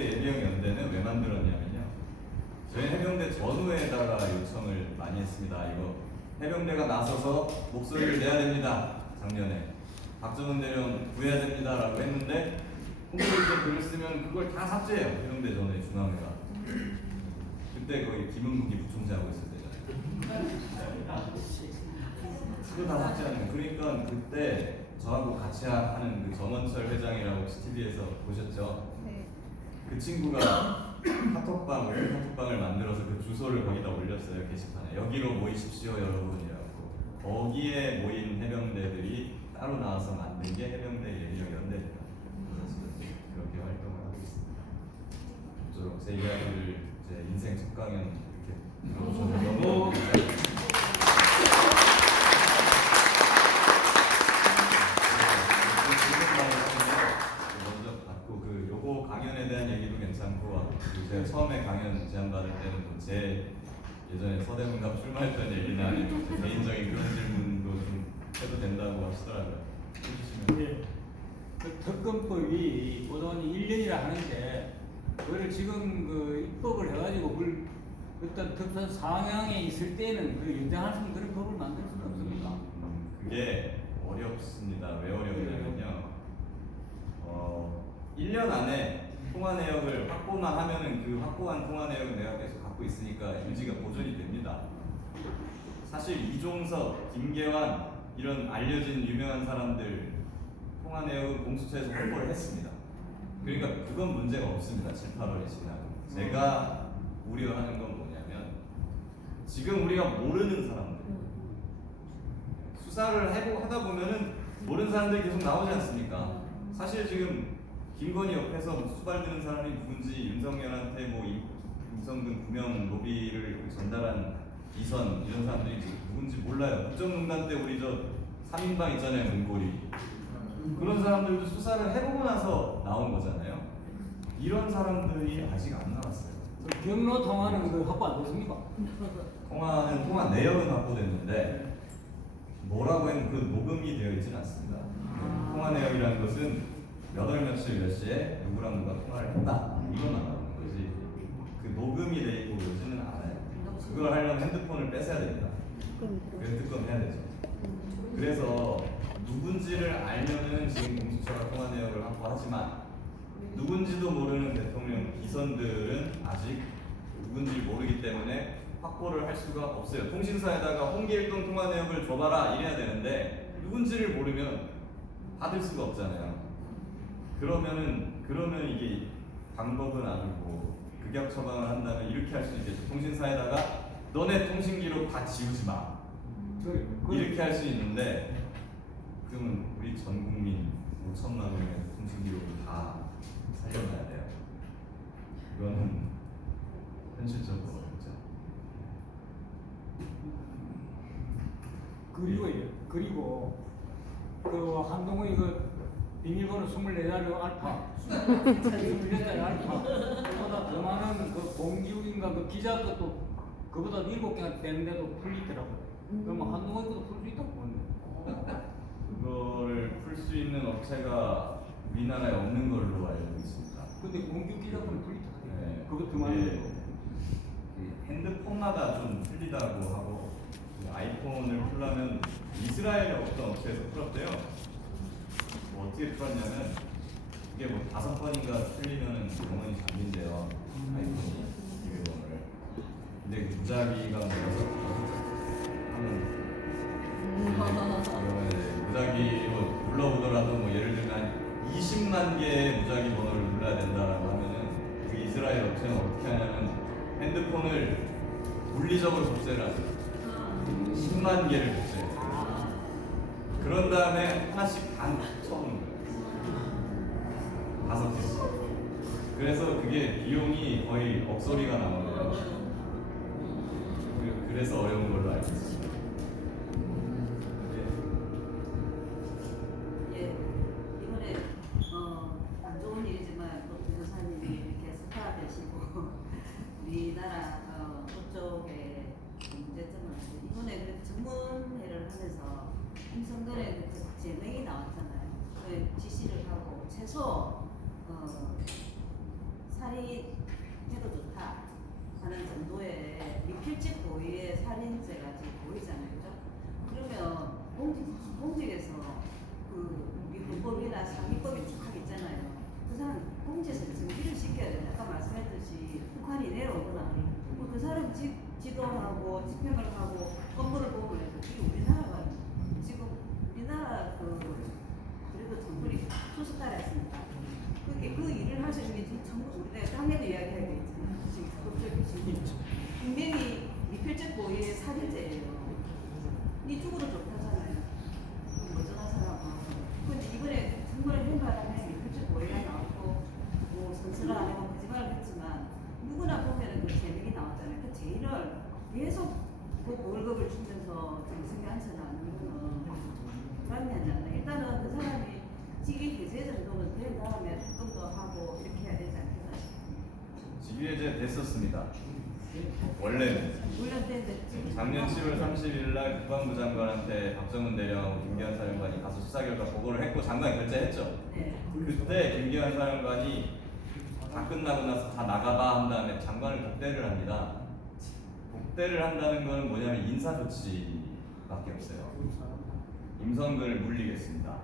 해병대 예비역 연대는 왜 만들었냐면요. 저희 해병대 전후에다가 요청을 많이 했습니다. 이거 해병대가 나서서 목소리를 내야 됩니다. 작년에 박정훈 대령 구해야 됩니다라고 했는데 홈페이지에 글을 쓰면 그걸 다 삭제해요. 해병대 전후에 중앙회가. 그때 거기 김은국이 부총재하고 있을 때잖아요. 그거 다 삭제하는 거예요. 그러니까 그때 저하고 같이 하는 그 정원철 회장이라고 혹시 TV에서 보셨죠? 네. 그 친구가 카톡방을 만들어서 그 주소를 거기다 올렸어요. 게시판에. 여기로 모이십시오 여러분이라고. 거기에 모인 해병대들이 따로 나와서 만든 게 해병대 예비역 연대입니다. 그렇게 활동을 하고 있습니다. 좀제 이야기를 제 인생 첫 강연 이렇게 들어주셔서 너무 먼저 받고 그 요거 강연에 대한 얘기도 괜찮고 제가 처음에 강연 제안 받을 때는 제 예전에 서대문갑 출마했던 얘기나 아니면 제 개인적인 그런 질문도 좀 해도 된다고 하시더라고요. 해주시면. 예. 그 특검법이 보도원이 1년이라 하는데 그걸 지금 그 입법을 해가지고 어떤 특수 상황에 있을 때는 그 연장할 수 있는 그런 법을 만들 수는 없습니다. 그게 어렵습니다. 왜 어렵냐면요. 1년 안에 통화 내역을 확보만 하면은 그 확보한 통화 내역은 내가 계속 갖고 있으니까 유지가 보존이 됩니다. 사실 이종석, 김계환 이런 알려진 유명한 사람들 통화 내역은 공수처에서 확보를 했습니다. 그러니까 그건 문제가 없습니다. 7, 8월이 지나고. 제가 우려하는 건 뭐냐면 지금 우리가 모르는 사람들 수사를 해보고 하다 보면은 모르는 사람들이 계속 나오지 않습니까? 사실 지금 김건희 옆에서 수발드는 사람이 누군지 윤석열한테 뭐 임성근 구명 로비를 전달한 이선 이런 사람들이 누군지 몰라요. 국정농단 때 우리 저 3인방 있잖아요. 문고리 그런 사람들도 수사를 해보고 나서 나온 거잖아요. 이런 사람들이 아직 안 나왔어요. 그 경로 통화는 그 확보 안 됐습니까? 통화 내역은 확보됐는데 뭐라고 했는 그 녹음이 되어 있지는 않습니다. 통화 내역이라는 것은 몇 월 며칠 몇 시에 누구랑 누가 통화를 했다 이것만 나오는 거지 그 녹음이 돼 있고 그러지는 않아요. 그걸 하려면 핸드폰을 뺏어야 됩니다. 그래서 특검해야 되죠. 그래서 누군지를 알면은 지금 공수처가 통화 내역을 확보하지만 누군지도 모르는 대통령 비선들은 아직 누군지 모르기 때문에 확보를 할 수가 없어요. 통신사에다가 홍길동 통화 내역을 줘봐라 이래야 되는데 누군지를 모르면 받을 수가 없잖아요. 그러면 이게 방법은 아니고 극약 처방을 한다면 이렇게 할 수 있겠죠. 통신사에다가 너네 통신 기록 다 지우지 마. 이렇게 할 수 있는데 그러면 우리 전 국민 5천만 명의 통신 기록을 다 살려놔야 돼요. 이거는 현실적으로 어렵죠. 그리고 그 한동훈이 그 비밀번호 24자리 알파 24자리 알파 그보다 더 많은 그 공기욱인가 그 기자 것도 그보다 7개나 되는데도 풀리더라고요. 그러면 한동훈이 것도 풀 수 있다고 보는데 그거를 풀 수 있는 업체가 우리나라에 없는 걸로 알고 있습니다. 근데 공기욱 기자 거는 풀리더라고요. 네. 그것도 많이 핸드폰마다 좀 틀리다고 하고 아이폰을 풀려면 이스라엘의 어떤 업체에서 풀었대요. 뭐 어떻게 풀었냐면 이게 뭐 5번인가 틀리면은 영원히 잠긴대요. 아이폰이 비밀번호를. 근데 그 무작위가 뭐라서 하면 그러면 이제 무작위로 눌러보더라도 뭐 예를 들면 20만 개의 무작위 번호를 눌러야 된다라고 하면은 그 이스라엘 업체는 어떻게 하냐면 핸드폰을 물리적으로 복제를 하죠. 10만 개를 복제해요. 그런 다음에 하나씩 반 쳐오는 거예요. 5개씩. 그래서 그게 비용이 거의 억소리가 나오는 거예요. 그래서 어려운 걸로 알고 있습니다. 예, 이번에 안 좋은 일이지만 또 변호사님이 이렇게 스타 되시고 우리나라 그쪽의 문제점은 이번에 그 전문회를 하면서 임성근의 그 재능이 나왔잖아요. 그 지시를 하고 최소 살인 그 사람 지도하고 집행을 하고 업무를 보고 해서 이게 우리나라가 지금 우리나라 그래도 정부이 소속하라 했습니다. 그게 그 일을 하시는 게 지금 전부 우리가 당에도 이야기하고 있잖아요. 지금 법적이시고 분명히 미필적 고의의 살인죄예요. 니 죽어도 좋다잖아요. 멀쩡한 사람은. 근데 이번에 정부를 행사하면 미필적 고의가 나왔고 뭐 선수를 안 하고 거짓말을 했지만 누구나 보면은 그 제목이 나왔잖아요. 그 죄인을 계속 그 월급을 주면서 정승에 앉혀놓는 거는 불합리하잖아요. 일단은 그 사람이 직위 해제 정도는 된 다음에 특검도 하고 이렇게 해야 되지 않겠나 싶습니다. 직위 해제 됐었습니다. 원래는 물론 됐는데 작년 7월 30일 날 국방부 장관한테 박정훈 대령하고 김기현 사령관이 가서 수사 결과 보고를 했고 장관이 결재했죠. 네. 그때 김기현 사령관이 다 끝나고 나서 다 나가봐 한 다음에 장관을 복대를 합니다. 복대를 한다는 건 뭐냐면 인사조치밖에 없어요. 임성근을 물리겠습니다.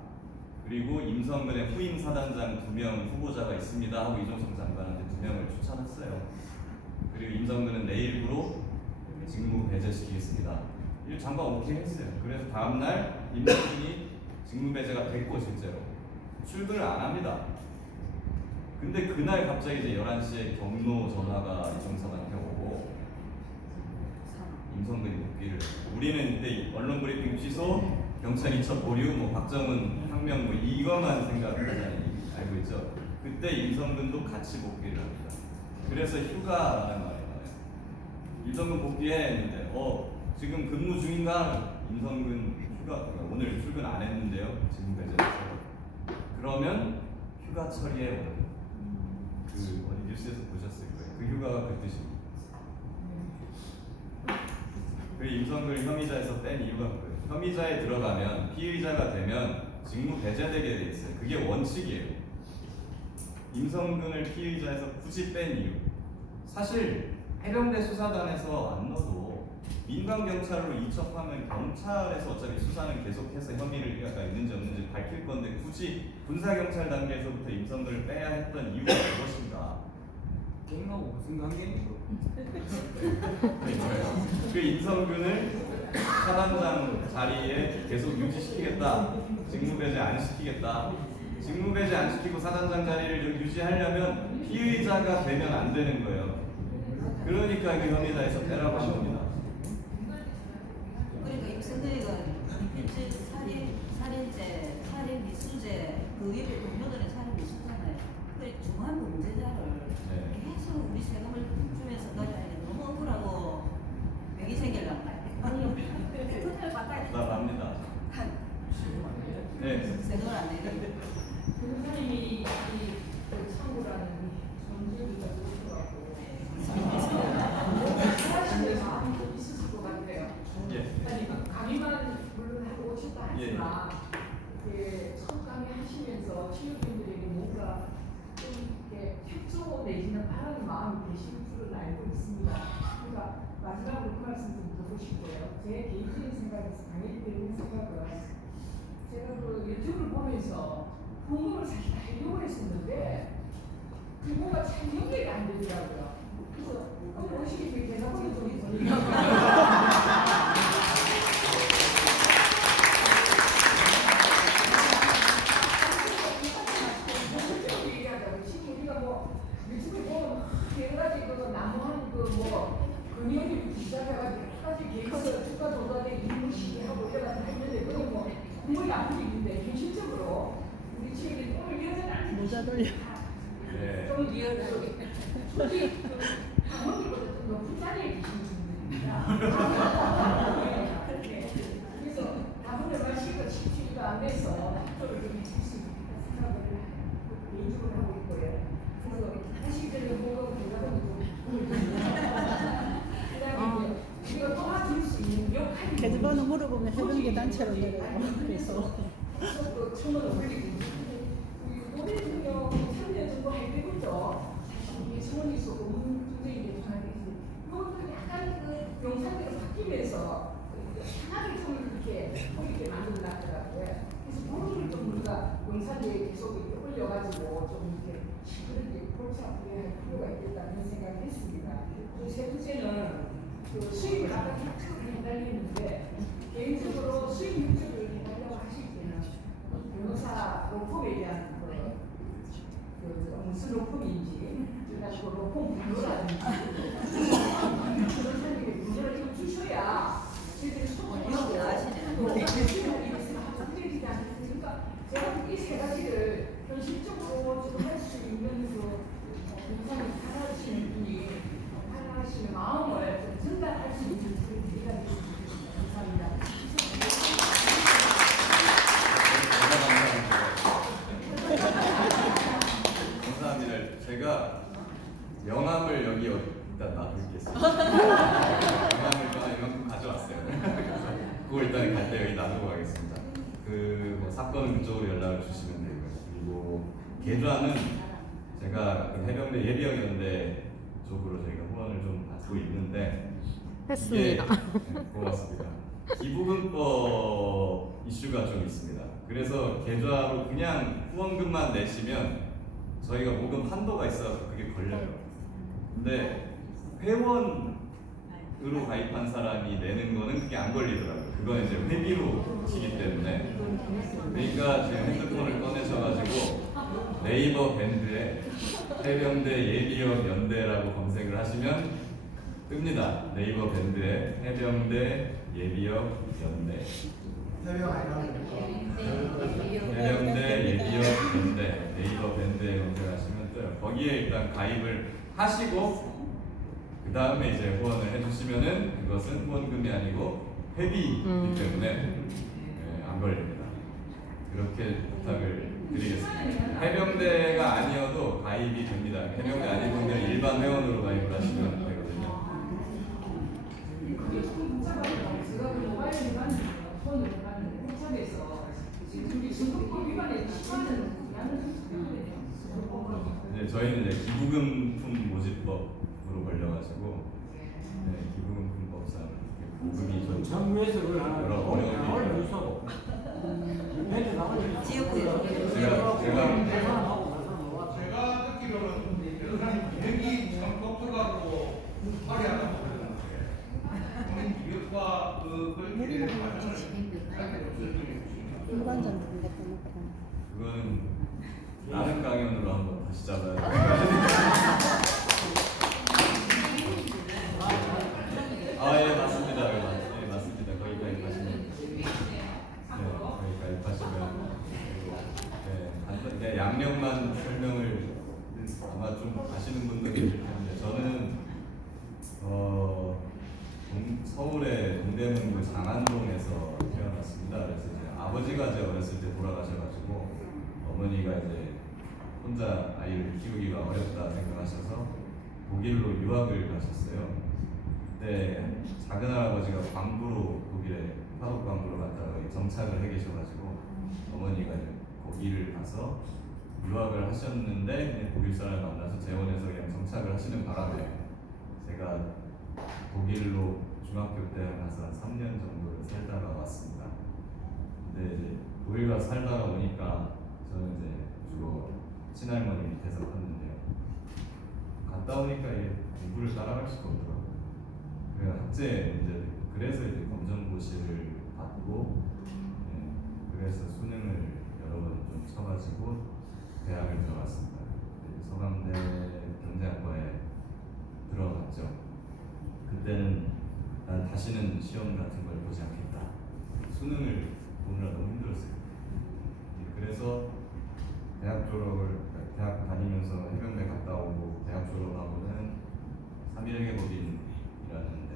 그리고 임성근의 후임 사단장 2명 후보자가 있습니다 하고 이종석 장관한테 2명을 추천했어요. 그리고 임성근은 내일부로 직무 배제시키겠습니다. 이 장관 오케이 했어요. 그래서 다음날 임성근이 직무 배제가 됐고 실제로 출근을 안 합니다. 근데 그날 갑자기 이제 11시에 경로 전화가 이종석한테 오고 임성근이 복귀를 했고 우리는 이때 언론 브리핑 취소, 경찰 이첩 보류, 뭐 박정훈 항명 뭐 이것만 생각하잖아요. 알고 있죠? 그때 임성근도 같이 복귀를 합니다. 그래서 휴가라는 말이 나와요. 임성근 복귀해 했는데 지금 근무 중인가? 임성근 휴가 오늘 출근 안 했는데요. 지금 배제해서 그러면 휴가 처리해 오는 그 어디 뉴스에서 보셨을 거예요. 그 휴가가 그 뜻입니다. 그 임성근을 혐의자에서 뺀 이유가 그거예요. 혐의자에 들어가면 피의자가 되면 직무 배제되게 돼 있어요. 그게 원칙이에요. 임성근을 피의자에서 굳이 뺀 이유. 사실 해병대 수사단에서 안 넣어도 민간 경찰로 이첩하면 경찰에서 어차피 수사는 계속해서 혐의가 있는지 없는지 밝힐 건데 굳이 군사 경찰 단계에서부터 임성근을 빼야 했던 이유가 무엇인가? 경로 무슨 관계입니까? 그 임성근을 사단장 자리에 계속 유지시키겠다. 직무 배제 안 시키겠다. 직무 배제 안 시키고 사단장 자리를 유지하려면 피의자가 되면 안 되는 거예요. 그러니까 그 혐의자에서 빼라고 한 겁니다. 그러니까 임성근이가 미필적 살인죄, 살인 미수죄 그 위에 동료들은 살인 미수잖아요. 그 중한 범죄자를 계속 우리 세금을 주면서 가져야 너무 억울하고 명이 생기려고 답답합니다. 네. 세금을 안 내는 변호사님이 이 참고라는 존재가 좋더라고. 사실은 마음이 좀 있으실 것 같아요. 예. 아니 강의만 물론 하고 오셨다 하지만 첫 강의 하시면서 치료분들에게 뭔가 좀 이렇게 협조 내지는 바라는 마음이 계신 줄은 알고 있습니다. 그러니까 마지막으로 그 말씀 좀 듣고 싶고요. 제 개인적인 생각에서 강의를 들은 생각은 제가 그 유튜브를 보면서 공부를 사실 다 하려고 했었는데 그거가 참 연결이 안 되더라고요. 그래서 오시기 대답하기 좀 지금 우리가 뭐 유튜브 보면 여러 가지 그 나무한 그뭐 금융이 시작해가지고 여러 가지 계획서 주가 조달에 임무 시기하고 여러 가지 했는데 그건 뭐 공부에 나쁜 게 있는데 현실적으로 우리 지금 오늘 이런 날 모자 돌려. 좀 리얼하게 솔직히 강원도보다 좀 높은 자리에 계신 분들입니다. 그래서 다분히 마시고 집중도 안 돼서 학교를 좀 해줄 수 있겠다 생각을 개인적으로 하고 있고요. 그래서 사실 그런 보고 대답은 그다음에 우리가 도와줄 수 있는 역할이 게시판을 물어보면 해병대 단체로 내려요. 그래서 그 청원을 올리고 노래 등록 3년 정도 할 때부터 사실 이게 청원이 있었고 문제인데 그것도 약간 그 영상대로 바뀌면서 하나를 좀 이렇게 만들어 놨더라고요. 그래서 그거를 좀 우리가 영상에 계속 이렇게 끌려가지고 좀 이렇게 시끄럽게 골치 아프게 할 필요가 있겠다는 생각을 했습니다. 그리고 세 번째는 그 수입을 아까 쭉 해달리는데 개인적으로 수입 육적을 해달라고 하실 때는 변호사 로펌에 대한 무슨 로펌인지 그래가지고 로펌 분류라든지 변호사님에게 분류를 좀 주셔야 저희들이 소통하고 또 대출할 일이 있으면 하고 그래야 되지 않겠습니까? 제가 이 세 가지를 현실적으로 지금 할 수 있는 그 변호사님 하나하시는 분이 하나하시는 마음을 좀 전달할 수 있는 그런 기회가 되셨으면 좋겠습니다. 감사합니다. 감사합니다. 제가 명함을 여기 일단 놔두겠습니다. 명함을 일단 이만큼 가져왔어요. 그래서 그걸 일단 갈 때 여기 놔두고 가겠습니다. 그뭐 사건은 그쪽으로 연락을 주시면 되고요. 그리고 계좌는 제가 그 해병대 예비역연대 쪽으로 저희가 후원을 좀 받고 있는데 했습니다. 네, 고맙습니다. 기부금법 이슈가 좀 있습니다. 그래서 계좌로 그냥 후원금만 내시면 저희가 모금 한도가 있어서 그게 걸려요. 근데 회원으로 가입한 사람이 내는 거는 그게 안 걸리더라고요. 그건 이제 회비로 치기 때문에. 그러니까 제 핸드폰을 꺼내셔가지고 네이버 밴드에 해병대 예비역 연대라고 검색을 하시면 뜹니다. 네이버 밴드에 해병대 예비역 연대. 해병대 예비역 연대 네이버 밴드에 검색하시면 떠요. 거기에 일단 가입을 하시고 그 다음에 이제 후원을 해주시면은 그것은 후원금이 아니고 회비이기 때문에 안 걸립니다. 그렇게 부탁을 드리겠습니다. 해병대가 아니어도 가입이 됩니다. 해병대 아닌 분들은 일반 회원으로 가입을 하시면 되거든요. 그게 좀 복잡하더라고요. 제가 그 모바일 위반 폰으로 가는 복잡해서 지금 우리 중국법 위반에 10만원 나는 했거든요. 네, 저희는 이제 기부금품 모집법으로 걸려가지고 기부금품법상 보금이 좀 정부에서 그걸 하나 여러 어려움이 나올 있어. 밴드 나올 지역구에서 제가 듣기로는 변호사님 기능이 참 독특하고 화려하다고 그러는데 이것과 그걸 일반적으로 갖다 놓고. 그거는 다른 강연으로 한번 다시 잡아야 돼요. 예, 맞습니다. 예, 맞습니다. 거기 가입하시면 거기 가입하시면 네, 양력만 설명을 아마 좀 아시는 분들이 계실 텐데 저는 서울의 동대문구 장안동에서 태어났습니다. 그래서 이제 아버지가 제 어렸을 때 돌아가셔가지고 어머니가 이제 혼자 아이를 키우기가 어렵다 생각하셔서 독일로 유학을 가셨어요. 그때 작은 할아버지가 광부로 독일에 화덕 광부로 갔다가 정착을 해 계셔가지고 어머니가 이제 거기를 가서 유학을 하셨는데 그냥 독일 사람을 만나서 재혼해서 그냥 정착을 하시는 바람에 제가 독일로 중학교 때 가서 한 3년 정도를 살다가 왔습니다. 근데 이제 독일 가서 살다가 오니까 저는 이제 주로 친할머니 밑에서 컸는데요. 갔다 오니까 이게 공부를 따라갈 수가 없더라고요. 그래서 학제 문제도 있고 그래서 이제 검정고시를 받고 그래서 수능을 여러 번 좀 쳐가지고 대학을 들어갔습니다. 서강대 경제학과에 들어갔죠. 그때는 난 다시는 시험 같은 걸 보지 않겠다. 수능을 보느라 너무 힘들었어요. 그래서 대학 다니면서 해병대 갔다 오고 대학 졸업하고는 3일의 법인이라는 데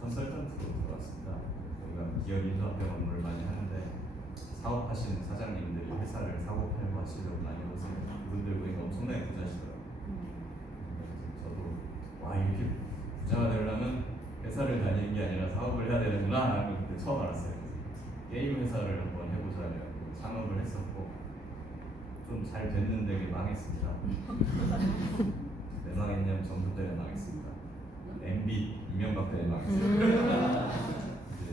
컨설턴트로 들어왔습니다. 저희가 기업 인수합병 업무를 많이 하는데 사업하시는 사장님들이 회사를 사고 팔고 하시려고 많이 오세요. 그분들 보니까 엄청나게 부자시더라고요. 저도 와 이렇게 부자가 되려면 회사를 다니는 게 아니라 사업을 해야 되는구나 라는 걸 그때 처음 알았어요. 게임 회사를 한번 해보자 해서 창업을 했었고 좀 잘 됐는데 그게 망했습니다. 왜 망했냐면 정부 때문에 망했습니다. MB 이명박 때문에 망했어요. 이제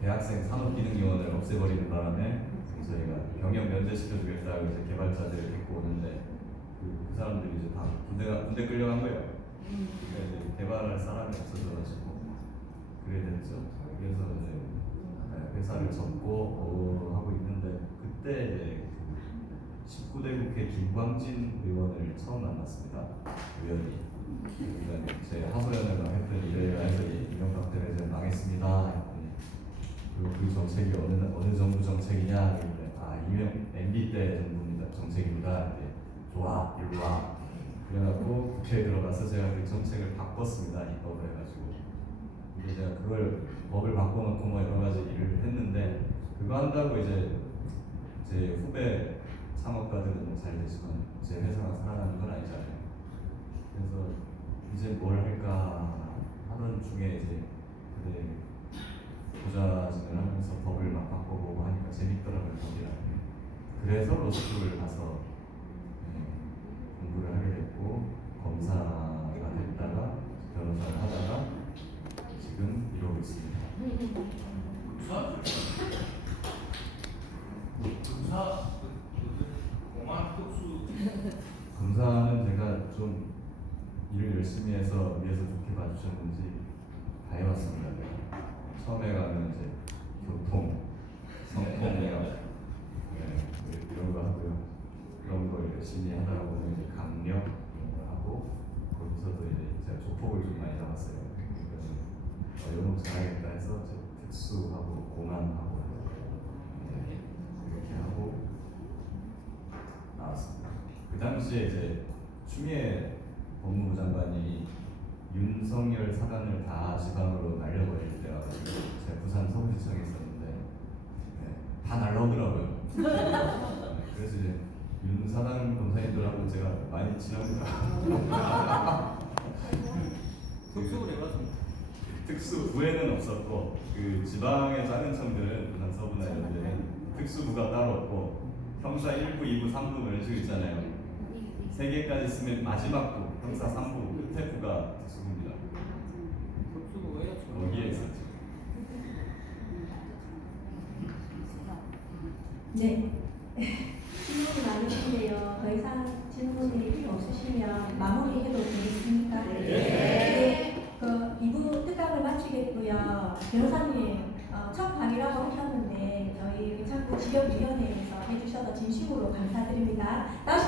대학생 산업기능요원을 없애버리는 바람에 저희가 병역 면제시켜주겠다고 이제 개발자들을 데리고 오는데 그 사람들이 이제 다 군대 끌려간 거예요. 그러니까 이제 개발할 사람이 없어져가지고 그래 됐죠. 그래서 이제 회사를 접고 하고 있는데 그때 이제 19대 국회 김광진 의원을 처음 만났습니다. 의원이. 그러니까 제 하소연을 했더니 이래라 해서 이명박 때문에 이제 망했습니다. 했더니 그리고 그 정책이 어느 정부 정책이냐? 그랬는데 MB 때 정책입니다. 좋아, 일로 와. 그래갖고 국회에 들어가서 제가 그 정책을 바꿨습니다. 입법을 해가지고. 근데 제가 그걸 법을 바꿔놓고 뭐 여러 가지 일을 했는데 그거 한다고 이제 제 후배 창업가들은 잘 되지만 제 회사가 살아나는 건 아니잖아요. 그래서 이제 뭘 할까 하던 중에 이제 보좌진을 하면서 법을 막 바꿔보고 하니까 재밌더라고요. 법이라는 게. 그래서 로스쿨을 가서 공부를 하게 됐고 검사가 됐다가 변호사를 하다가 지금 이러고 있습니다. 검사는 제가 좀 일을 열심히 해서 위에서 좋게 봐주셨는지 다 해봤습니다. 처음에 가면 이제 교통, 성폭력 이런 거 하고요. 그런 걸 열심히 하다 보면 이제 강력 이런 걸 하고 거기서도 이제 제가 조폭을 좀 많이 잡았어요. 그러니까 영업 잘하겠다 해서 이제 특수하고 공안하고 이렇게 하고 나왔습니다. 그 당시에 이제 추미애 법무부 장관이 윤석열 사단을 다 지방으로 날려버릴 때가 제가 부산 서울시청에 있었는데 다 날라오더라고요. 그래서 이제 윤사단 검사님들하고 제가 많이 친합니다. 특수를 해봤습니다. 특수부에는 없었고 그 지방의 작은 청들은 부산 서부나 이런 데는 특수부가 따로 없고 형사 1부, 2부, 3부 이런 식으로 있잖아요. 3개까지 있으면 마지막 부, 형사 3부, 끝에 부가 특수부입니다. 특수가 왜 거기에 있었죠. 네. 질문이 많으신데요. 더 이상 질문이 필요 없으시면 마무리해도 되겠습니까? 네. 그 2부 특강을 마치겠고요. 변호사님, 첫 강의라고 하셨는데 저희 괜찮고 지역위원회에서 해주셔서 진심으로 감사드립니다. 다시